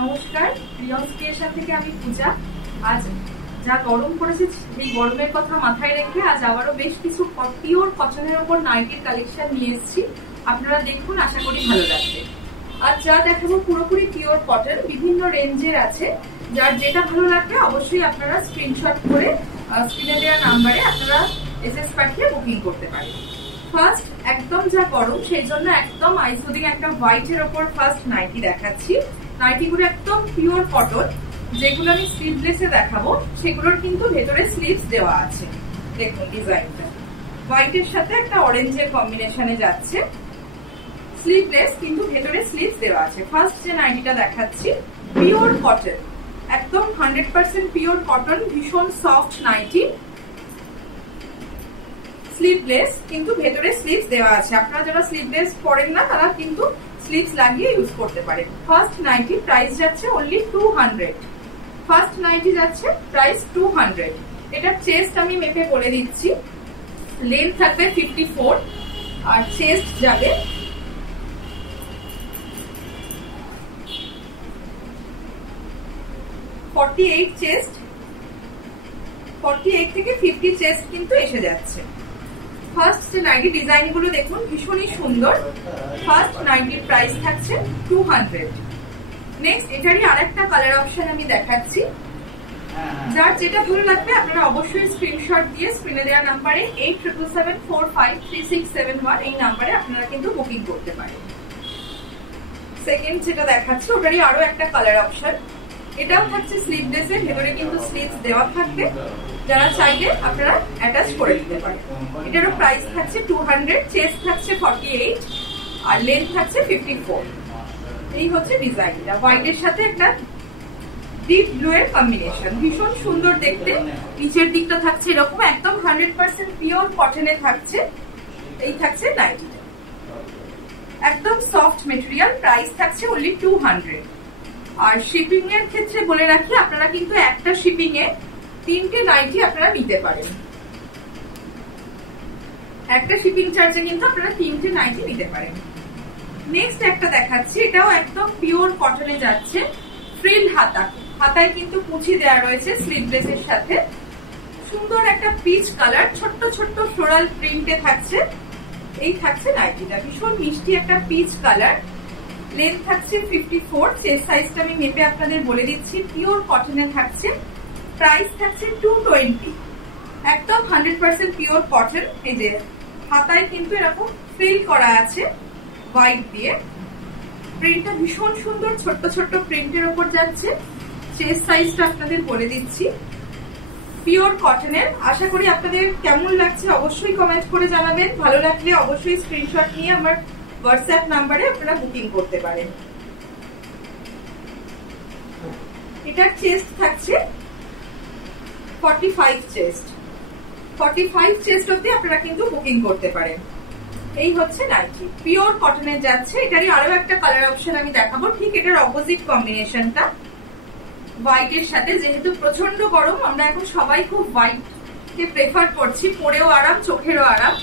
নমস্কার, রিয়ন্স ক্রিয়েশন থেকে আমি পূজা। আজ যা গরম পড়েছে সেই গরমের কথা মাথায় রেখে আজ আবারও বেশ কিছু পিওর কটনের উপর নাইটির কালেকশন নিয়ে এসেছি। আপনারা দেখুন, আশা করি ভালো লাগবে। আজ যা দেখাবো পুরোপুরি পিওর কটন, বিভিন্ন রেঞ্জের আছে। যার যেটা ভালো লাগবে অবশ্যই আপনারা স্ক্রিনশট করে স্ক্রিনে দেওয়া নাম্বারে আপনারা এসএস পাঠিয়ে বুকিং করতে পারেন। ফার্স্ট একদম যা গরম সেই জন্য একদম আইসুদিং একটা হোয়াইটের ওপর ফার্স্ট নাইটি দেখাচ্ছি। নাইটিগুলো একদম পিওর কটন, যেগুলো আমি স্লিভলেসে দেখাবো সেগুলোর কিন্তু ভেতরে স্লিভস দেওয়া আছে। দেখুন ডিজাইনটা হোয়াইটের সাথে একটা অরেঞ্জের কম্বিনেশনে যাচ্ছে, স্লিভলেস কিন্তু ভেতরে স্লিভস দেওয়া আছে। ফার্স্ট যে নাইটিটা দেখাচ্ছি পিওর কটন, একদম 100% পিওর কটন, ভীষণ সফট নাইটি, স্লিভলেস কিন্তু ভেতরে স্লিভস দেওয়া আছে। আপনারা যারা স্লিভলেস পরেন না তারা কিন্তু স্লিভস লাগিয়ে ইউজ করতে পারেন। ফার্স্ট নাইটি প্রাইস যাচ্ছে অনলি 200। ফার্স্ট নাইটি যাচ্ছে প্রাইস 200। এটার চেস্ট আমি মেপে বলে দিচ্ছি। লেন্থ থাকবে 54 আর চেস্ট যাবে 48। চেস্ট 48 থেকে 50 চেস্ট কিন্তু এসে যাচ্ছে। ফার্স্ট যে নাইটি ডিজাইন গুলো দেখুন ভীষণই সুন্দর। ফার্স্ট নাইটির প্রাইস থাকছে 200। নেক্সট এটারই আরেকটা কালার অপশন আমি দেখাচ্ছি। যার যেটা ভালো লাগবে আপনারা অবশ্যই স্ক্রিনশট দিয়ে স্ক্রিনে দেওয়া নাম্বারে 8777453671 এই নাম্বারে আপনারা কিন্তু বুকিং করতে পারেন। সেকেন্ড যেটা দেখাচ্ছি ওটারই আরো একটা কালার অপশন। এটাও থাকছে স্লিভলেসে, ভেতরে কিন্তু স্লিভস দেওয়া থাকবে, যারা চাইলে আপনারা অ্যাটাচ করে দিতে পারেন। এটারও প্রাইস থাকছে 200, চেস্ট থাকছে 48 আর লেন্থ থাকছে 54। এই হচ্ছে ডিজাইনটা, হোয়াইটের সাথে একটা ডিপ ব্লু এর কম্বিনেশন, ভীষণ সুন্দর দেখতে। নিচের দিকটা থাকছে এরকম একদম 100% পিওর কটনে থাকছে। এই থাকছে নাইটিটা, একদম সফট মেটেরিয়াল, প্রাইস থাকছে অনলি 200। আর শিপিং এর ক্ষেত্রে বলে রাখি আপনারা কিন্তু একটা শিপিং এ 3টে নাইটি আপনারা নিতে পারেন। একটা শিপিং চার্জে কিন্তু আপনারা 3টে নাইটি নিতে পারেন। নেক্সট একটা দেখাচ্ছি, এটাও একদম পিওর কটনে যাচ্ছে। ফ্রিল হাতা, হাতায় কিন্তু কুচি দেওয়া রয়েছে স্লিভলেস এর সাথে। সুন্দর একটা পিচ কালার, ছোট্ট ছোট্ট ফ্লোরাল প্রিন্টে থাকছে। এই থাকছে নাইটিটা, ভীষণ মিষ্টি একটা পিচ কালার। লেন্থ থাকছে 54, চেস্ট সাইজটা আমি মেপে আপনাদের বলে দিচ্ছি। পিওর কটনে থাকছে, প্রাইস থাকছে 220। একদম 100% পিওর কটন। এই যে হাতায় কিন্তু এরকম ফ্রিল করা আছে হোয়াইট দিয়ে, প্রিন্টটা ভীষণ সুন্দর, ছোট্ট ছোট্ট প্রিন্টের ওপর যাচ্ছে। চেস্ট সাইজটা আপনাদের বলে দিচ্ছি, পিওর কটনের। আশা করি আপনাদের কেমন লাগছে অবশ্যই কমেন্ট করে জানাবেন। ভালো লাগলে অবশ্যই স্ক্রিনশট নিয়ে আমার হোয়াটসঅ্যাপ নাম্বারে আপনারা বুকিং করতে পারেন। এটার চেস্ট থাকছে 45 চেস্ট, 45 চেস্ট অব্দি আপনারা কিন্তু বুকিং করতে পারেন। এই হচ্ছে নাইটি, পিওর কটনে যাচ্ছে। এটারই আরো একটা কালার অপশন আমি দেখাবো, ঠিক এটার অপোজিট কম্বিনেশনটা হোয়াইটের সাথে। যেহেতু প্রচন্ড গরম, আমরা এখন সবাই খুব হোয়াইট কে প্রেফার করছি, পরেও আরাম, চোখেরও আরাম,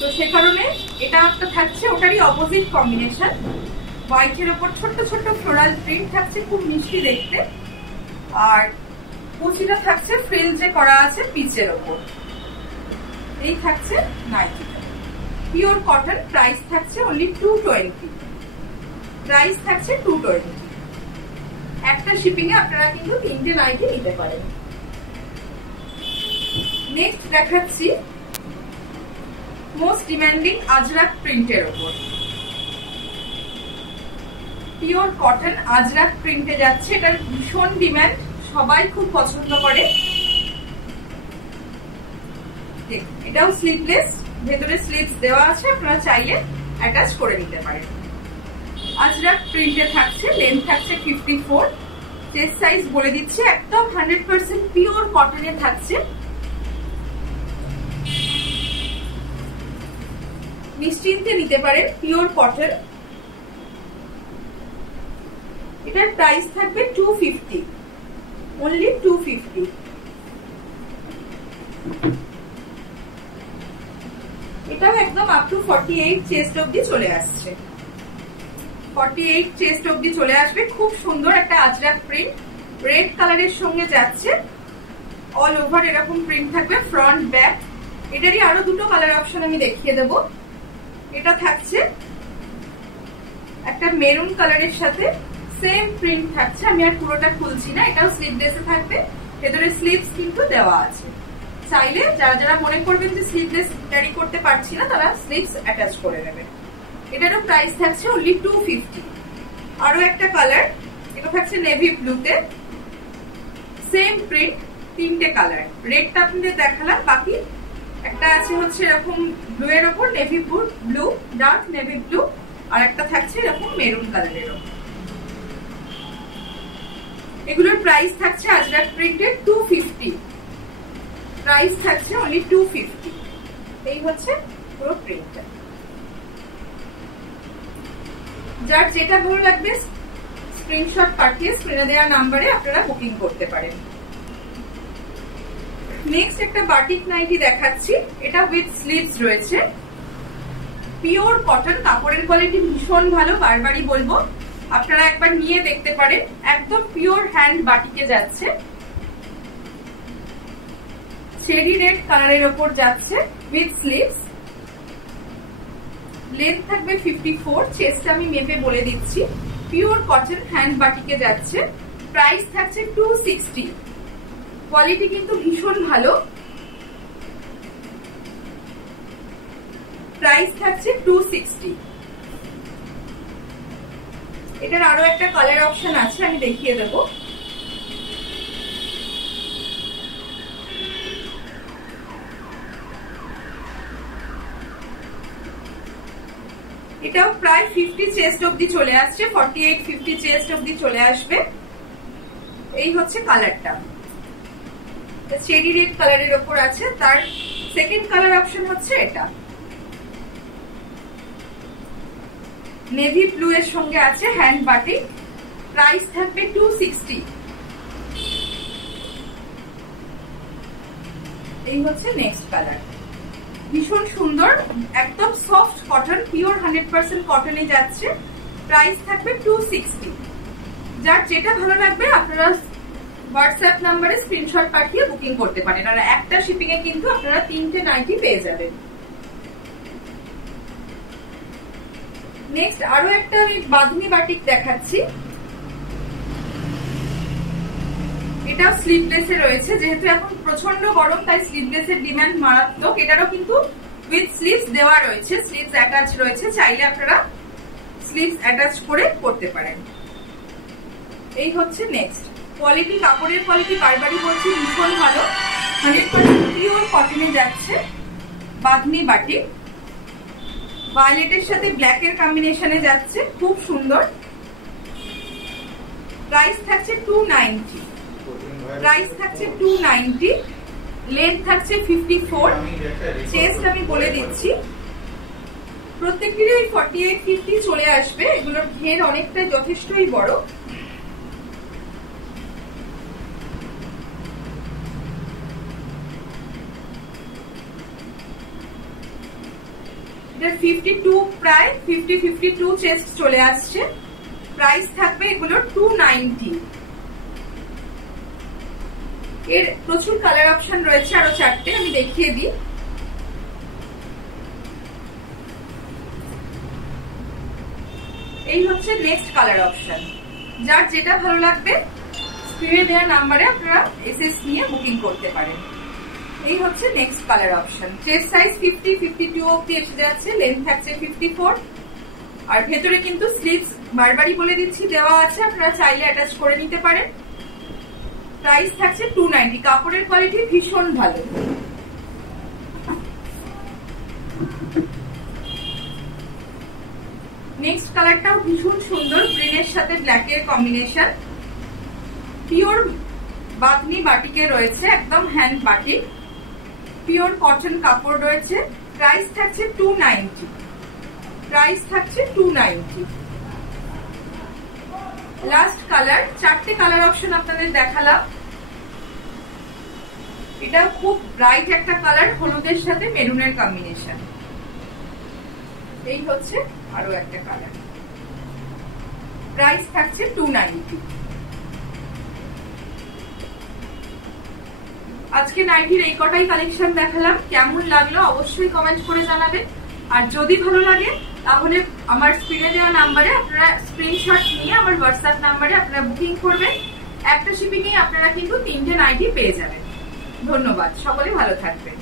তো সে কারণে এটা একটা থাকছে ওটারই অপোজিট কম্বিনেশন। হোয়াইটের ওপর ছোট্ট ছোট্ট ফ্লোরাল প্রিন্ট থাকছে, খুব মিষ্টি দেখতে। আর কুচিটা থাকছে ফ্রিল যে করা আছে পিচের ওপর। এই থাকছে নাইটিটা, পিওর কটন, প্রাইস থাকছে অনলি 220। প্রাইস থাকছে 220। একটা শিপিং এ আপনারা কিন্তু 3টে নাইটি নিতে পারেন। নেক্সট দেখাচ্ছি মোস্ট ডিমান্ডিং আজরাক প্রিন্টের ওপর। পিওর কটন আজরাক প্রিন্টে যাচ্ছে, এটার ভীষণ ডিমান্ড, সবাই খুব পছন্দ করে। এটাও স্লিভলেস, ভেতরে স্লিভস দেওয়া আছে, আপনারা চাইলে অ্যাটাচ করে নিতে পারেন। আজরাক প্রিন্টে থাকছে, লেন্থ থাকছে 54, চেস্ট সাইজ বলে দিচ্ছি, একদম 100% পিওর কটনে থাকছে। নিশ্চিন্তে নিতে পারেন, পিওর কটন। এটার প্রাইস থাকবে 250, অনলি 250। এটাও একদম আপ টু 48 চেস্ট অব্দি চলে আসছে। 48 চেস্ট অবধি চলে আসবে। খুব সুন্দর একটা আজরাক প্রিন্ট, রেড কালারের সঙ্গে যাচ্ছে, অল ওভার এরকম প্রিন্ট থাকবে ফ্রন্ট ব্যাক। এটারই আরো দুটো কালার অপশন আমি দেখিয়ে দেব। এটা থাকছে একটা মেরুন কালারের সাথে সেম প্রিন্ট থাকছে, আমি আর পুরোটা খুলছি না, এটাও স্লিভলেসে থাকবে, ভেতরে স্লিভস কিন্তু দেওয়া আছে। চাইলে যারা যারা মনে করবেন যে স্লিভলেস ক্যারি করতে পারছি না তারা স্লিভস অ্যাটাচ করে নেবেন। এটারও প্রাইস থাকছে অনলি 250। আরো একটা কালার, এটা থাকছে নেভি ব্লুতে, সেম প্রিন্ট, তিনটে কালার, রেডটা আপনাদের দেখালাম, বাকি একটা আছে হচ্ছে এরকম ব্লু এর ওপর navy blue, dark navy blue, আর একটা থাকছে এরকম মেরুন কালারের ওপর। এগুলোর প্রাইস থাকছে আজরাক প্রিন্টের 250, প্রাইস থাকছে অনলি 250। এই হচ্ছে পুরো প্রিন্টটা। যার যেটা ভালো লাগবে স্ক্রিনশট পাঠিয়ে স্ক্রিনে দেওয়া নাম্বারে আপনারা বুকিং করতে পারেন। নেক্সট একটা বাটিক নাইটি দেখাচ্ছি, এটা উইথ স্লিভস রয়েছে, পিওর কটন, কাপড়ের কোয়ালিটি ভীষণ ভালো, বারবারই বলবো আপনারা একবার নিয়ে দেখতে পারেন। একদম পিওর হ্যান্ড বাটিকে যাচ্ছে, চেরি রেড কালারের ওপর যাচ্ছে উইথ স্লিভস, লেন্থ থাকবে 54, চেস্ট আমি মেপে বলে দিচ্ছি, পিওর কটন হ্যান্ড বাটিকে যাচ্ছে, প্রাইস থাকছে 260। কোয়ালিটি কিন্তু ভীষণ ভালো, প্রাইস থাকছে 260। এটার আরো একটা কালার অপশন আছে, আমি দেখিয়ে দেব। এটাও প্রায় 50 চেস্ট অবধি চলে আসছে, 48-50 চেস্ট অবধি চলে আসবে। এই হচ্ছে কালারটা, চেরি রেড কালারের ওপর আছে। তার সেকেন্ড কালার অপশন হচ্ছে এটা, নেভি ব্লু এর সঙ্গে আছে হ্যান্ড বাটিক, প্রাইস থাকবে 260। এই হচ্ছে নেক্সট কালার, ভীষণ সুন্দর, একদম সফট কটন, পিওর 100% কটনে যাচ্ছে, প্রাইস থাকবে 260। যার যেটা ভালো লাগবে আপনারা হোয়াটসঅ্যাপ নাম্বারে স্ক্রিনশট পাঠিয়ে বুকিং করতে পারেন, আর একটা শিপিং এ কিন্তু আপনারা 3টে নাইটি পেয়ে যাবেন। নেক্সট আরো একটা আমি বাঁধনি বাটিক দেখাচ্ছি, এটা স্লিভলেস এ রয়েছে, যেহেতু এখন প্রচন্ড গরম তাই স্লিভলেস এর ডিমান্ড মারাত্মক। এটারও কিন্তু উইথ স্লিভস দেওয়া রয়েছে, স্লিভস অ্যাটাচ রয়েছে, চাইলে আপনারা স্লিভস অ্যাটাচ করে করতে পারেন। এই হচ্ছে নেক্সট কোয়ালিটি, কাপড়ের কোয়ালিটি বারবারই বলছি ভীষণ ভালো, 100% পিওর কটনে যাচ্ছে, বাঁধনি বাটিক, ভায়োলেটের সাথে ব্ল্যাক এর কম্বিনেশনে যাচ্ছে, খুব সুন্দর। প্রাইস থাকছে 290, প্রাইস থাকছে 290, লেন্থ থাকছে 54, চেস্ট আমি বলে দিচ্ছি প্রত্যেকটিরই 48-50 চলে আসবে। এগুলোর ঘের অনেকটাই যথেষ্টই বড়। এটা 52, প্রায় 50-52 চেস্ট চলে আসছে, প্রাইস থাকবে এগুলোর 290। এর প্রচুর কালার অপশন রয়েছে, আরো 4টে আমি দেখিয়ে দিই। এই হচ্ছে নেক্সট কালার অপশন, যার যেটা ভালো লাগবে স্ক্রিনে দেওয়া নাম্বারে আপনারা এসএস নিয়ে বুকিং করতে পারেন। এই হচ্ছে next colour option, chest size 50-52 অবধি এসে যাচ্ছে, লেন্থ থাকছে 54, আর ভেতরে কিন্তু স্লিভস বারবারই বলে দিচ্ছি দেওয়া আছে, আপনারা চাইলে অ্যাটাচ করে নিতে পারেন। প্রাইস থাকছে 290, কাপড়ের কোয়ালিটি ভীষণ ভালো। নেক্সট কালারটাও ভীষণ সুন্দর, গ্রিনের সাথে ব্ল্যাক এর কম্বিনেশন, পিওর বাঁধনি বাটিকে রয়েছে, একদম হ্যান্ড বাটিক, পিওর কটন কাপড় রয়েছে, প্রাইস থাকছে 290, প্রাইস থাকছে 290। লাস্ট কালার, 4টে কালার অপশন আপনাদের দেখালাম। এটা খুব ব্রাইট একটা কালার, হলুদের সাথে মেরুনের কম্বিনেশন। এই হচ্ছে আরো একটা কালার। প্রাইস থাকছে 290। আজকে নাইটির এই কটাই কালেকশন দেখালাম। কেমন লাগলো অবশ্যই কমেন্ট করে জানাবেন। আর যদি ভালো লাগে তাহলে আমার স্ক্রিনে দেওয়া নাম্বারে আপনারা স্ক্রিনশট নিয়ে আমার হোয়াটসঅ্যাপ নাম্বারে আপনারা বুকিং করবেন। একটা শিপিং এ আপনারা কিন্তু 3টে নাইটি পেয়ে যাবেন। ধন্যবাদ, সকলে ভালো থাকবেন।